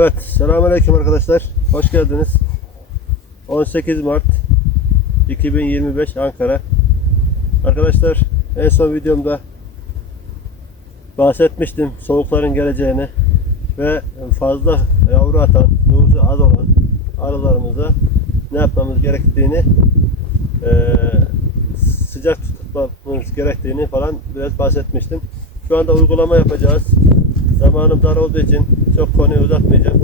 Evet, selamünaleyküm arkadaşlar. Hoş geldiniz. 18 Mart 2025 Ankara. Arkadaşlar, en son videomda bahsetmiştim soğukların geleceğini ve fazla yavru atan, nüfusu az olan arılarımıza ne yapmamız gerektiğini eee, sıcak tutmamız gerektiğini falan biraz bahsetmiştim. Şu anda uygulama yapacağız. Zamanım dar olduğu için çok konuyu uzatmayacağım.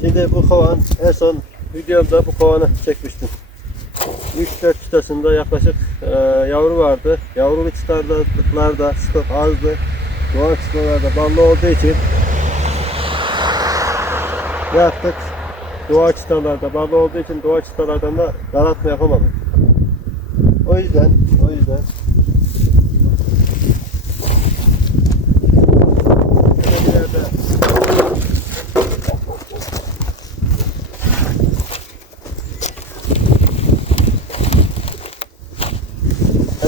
Şimdi bu kovan en son videomda bu kovanı çekmiştim. 3-4 çıtasında yaklaşık e, yavru vardı. Yavrulu çıtalarda stok azdı. Doğal çıtalarda ballı olduğu için ne yaptık? Doğa çıtalarda ballı olduğu için doğa çıtalardan da daraltma yapamadık. O yüzden, o yüzden hemen ileride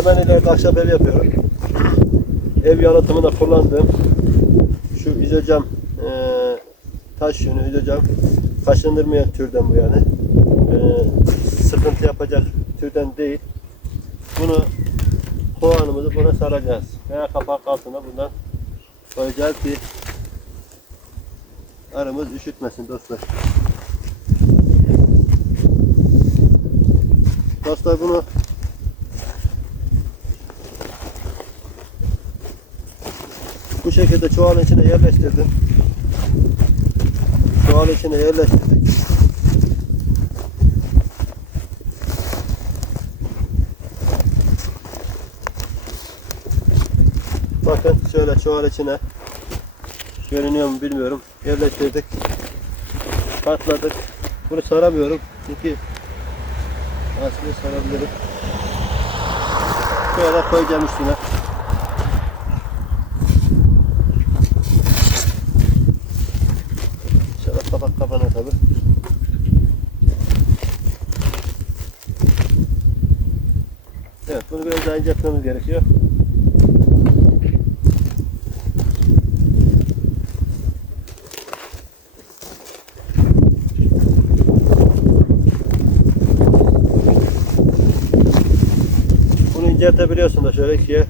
hemen ileride ahşap ev yapıyorum. Ev yalıtımında kullandığım şu izocam e, taş yünü izocam kaşındırmayan türden bu yani. E, sıkıntı yapacak türden değil. Bunu kovanımızı buna saracağız. Veya kapak altına bundan koyacağız ki aramız üşütmesin dostlar. Dostlar bunu şekilde çuvalın içine yerleştirdim. Çuvalın içine yerleştirdik. Bakın şöyle çuval içine görünüyor mu bilmiyorum. Yerleştirdik. Katladık. Bunu saramıyorum. Çünkü aslında sarabilirim. Şöyle koyacağım üstüne. Şöyle kapak kapanır tabi. Evet bunu biraz daha inceltmemiz gerekiyor. Bunu inceltebiliyorsun da şöyle ikiye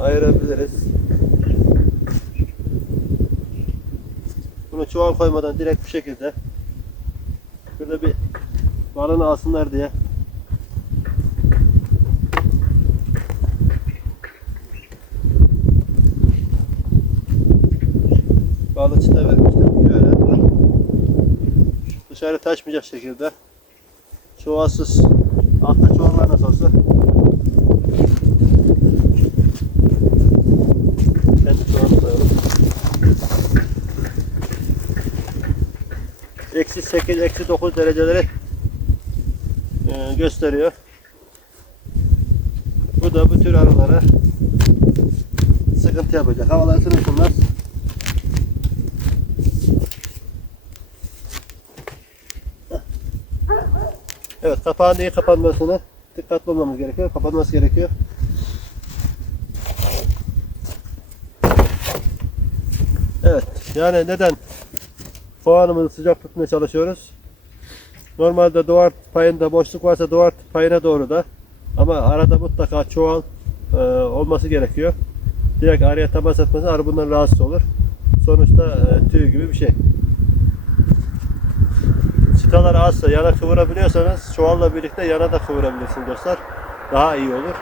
ayırabiliriz. Bunu çuval koymadan direkt bu şekilde şurada bir balını alsınlar diye çıta vermiştim. Şöyle dışarı taşmayacak şekilde çuvalsız altta çuvallar nasıl olsa kendi çuvalını koyalım. Eksi 8, eksi 9 dereceleri e, gösteriyor. Bu da bu tür arılara sıkıntı yapacak. Havalar ısınırsınlar. Evet kapağın iyi kapanmasını dikkatli olmamız gerekiyor. Kapanması gerekiyor. Evet yani neden puanımızı sıcak tutmaya çalışıyoruz? Normalde duvar payında boşluk varsa duvar payına doğru da ama arada mutlaka çuval e, olması gerekiyor. Direkt araya temas etmesi arı bundan rahatsız olur. Sonuçta e, tüy gibi bir şey. Çıtalar azsa yana kıvırabiliyorsanız çuvalla birlikte yana da kıvırabilirsiniz dostlar. Daha iyi olur.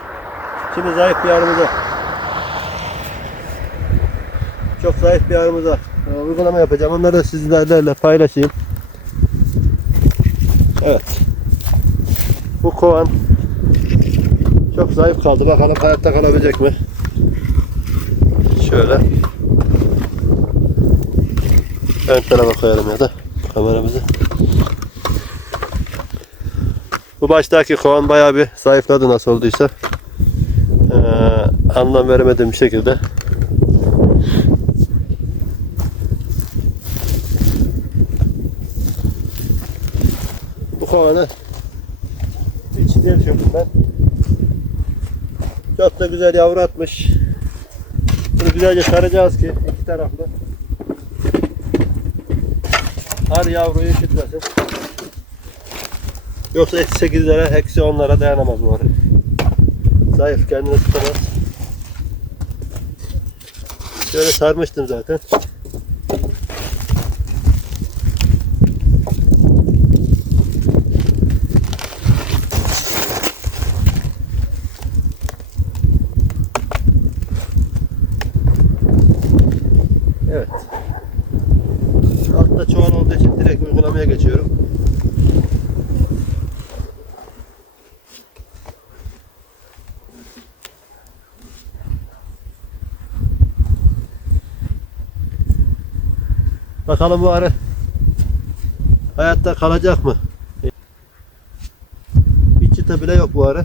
Şimdi zayıf bir arımıza çok zayıf bir arımıza e, uygulama yapacağım. Onları da sizlerle paylaşayım. Evet. Bu kovan çok zayıf kaldı. Bakalım hayatta kalabilecek mi? Şöyle ön tarafa koyalım ya da kameramızı. Bu baştaki kovan bayağı bir zayıfladı nasıl olduysa. Ee, anlam veremediğim bir şekilde. Bu kovanı içine düşürdüm ben. Çok da güzel yavru atmış. Bunu güzelce saracağız ki iki taraflı. Ar yavruyu üşütmesin. Yoksa eksi sekizlere, eksi onlara dayanamaz bu arı. Zayıf kendini tutamaz. Şöyle sarmıştım zaten. Evet. Altta çuval olduğu için direkt uygulamaya geçiyorum. Bakalım bu arı hayatta kalacak mı? Bir çıta bile yok bu arı.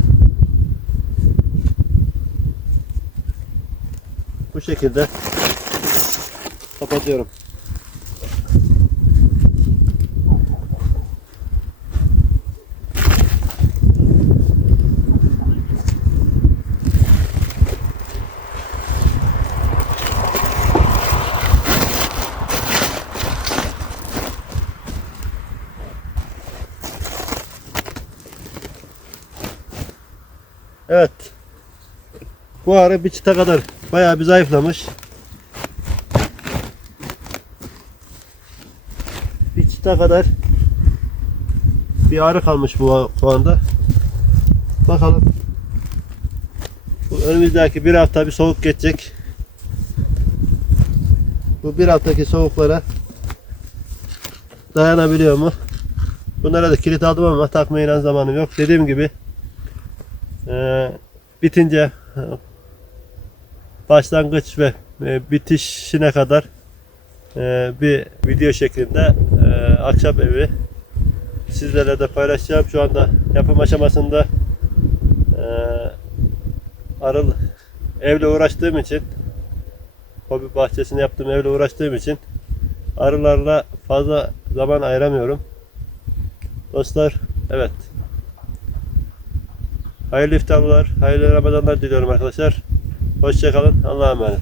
Bu şekilde kapatıyorum. Evet. Bu arı bir çıta kadar bayağı bir zayıflamış. Bir çıta kadar bir arı kalmış bu, bu anda. Bakalım. Bu önümüzdeki bir hafta bir soğuk geçecek. Bu bir haftaki soğuklara dayanabiliyor mu? Bunlara da kilit aldım ama takmaya zamanım yok. Dediğim gibi eee, bitince e, başlangıç ve e, bitişine kadar e, bir video şeklinde akşam evi sizlerle de paylaşacağım. Şu anda yapım aşamasında e, arıl evle uğraştığım için hobi bahçesini yaptığım evle uğraştığım için arılarla fazla zaman ayıramıyorum. Dostlar evet Hayırlı iftarlar, hayırlı Ramazanlar diliyorum arkadaşlar. Hoşçakalın. Allah'a emanet.